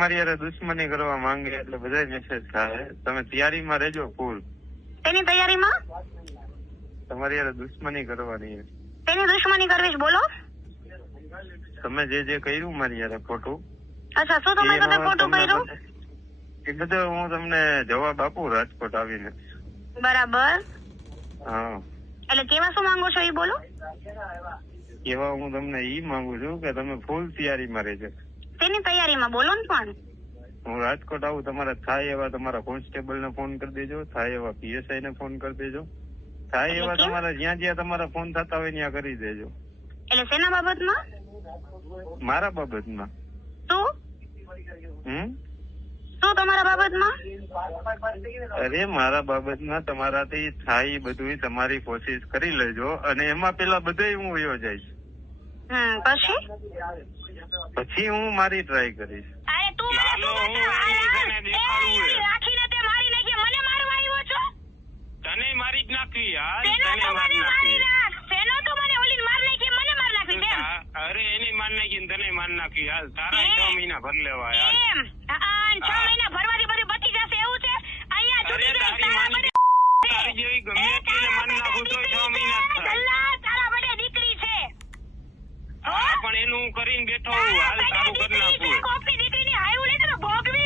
તમારી યાર દુશ્મની કરવા માંગે એટલે બધા મેસેજ થાય. તમે તૈયારીમાં રહેજો ફૂલ. તેની તૈયારીમાં તમારી યાર દુશ્મની કરવાની. તેની દુશ્મની કરવી છે, બોલો. તમે જે કર્યું મારી યાર ખોટું. અચ્છા, શું તમે કદાચ ખોટું કર્યું? એ બધો હું તમને જવાબ આપું રાજકોટ આવીને. બરાબર. હા, એટલે કેવા શું માંગો છો એ બોલો. કેવા હું તમને ઈ માંગુ છું કે તમે ફૂલ તૈયારીમાં રહેજો. તેની તૈયારીમાં બોલો ને. પણ હું રાજકોટ આવું, તમારા થાય એવા તમારા કોન્સ્ટેબલ ને ફોન કરી દેજો, થાય એવા પીએસઆઈ ને ફોન કરી દેજો, થાય એવા તમારા જ્યાં તમારા ફોન થતા હોય ત્યાં કરી દેજો. એટલે શેના બાબતમાં? મારા બાબતમાં. શું શું તમારા બાબતમાં? અરે મારા બાબતમાં તમારાથી થાય બધું તમારી કોશિશ કરી લેજો, અને એમાં પેલા બધે હું વયો જઈશ. પછી હું મારી ટ્રાય કરીશ. તને મારી જ નાખવી. અરે એની માર નાખી તને માર નાખી. હાલ તારા 6 મહિના ભર લેવા. યાર 6 મહિના ભરવાથી બધું બચી જશે એવું છે? અહીંયા તારી જેવી ગમે એટલી માર નાખું તો 6 મહિના તારા બડે દીકરી છે. હા, પણ એનું કરીને બેઠો હું. હાલ સારું કરી નાખું. કોપી દીકરીની હાયું લે તો ભોગવી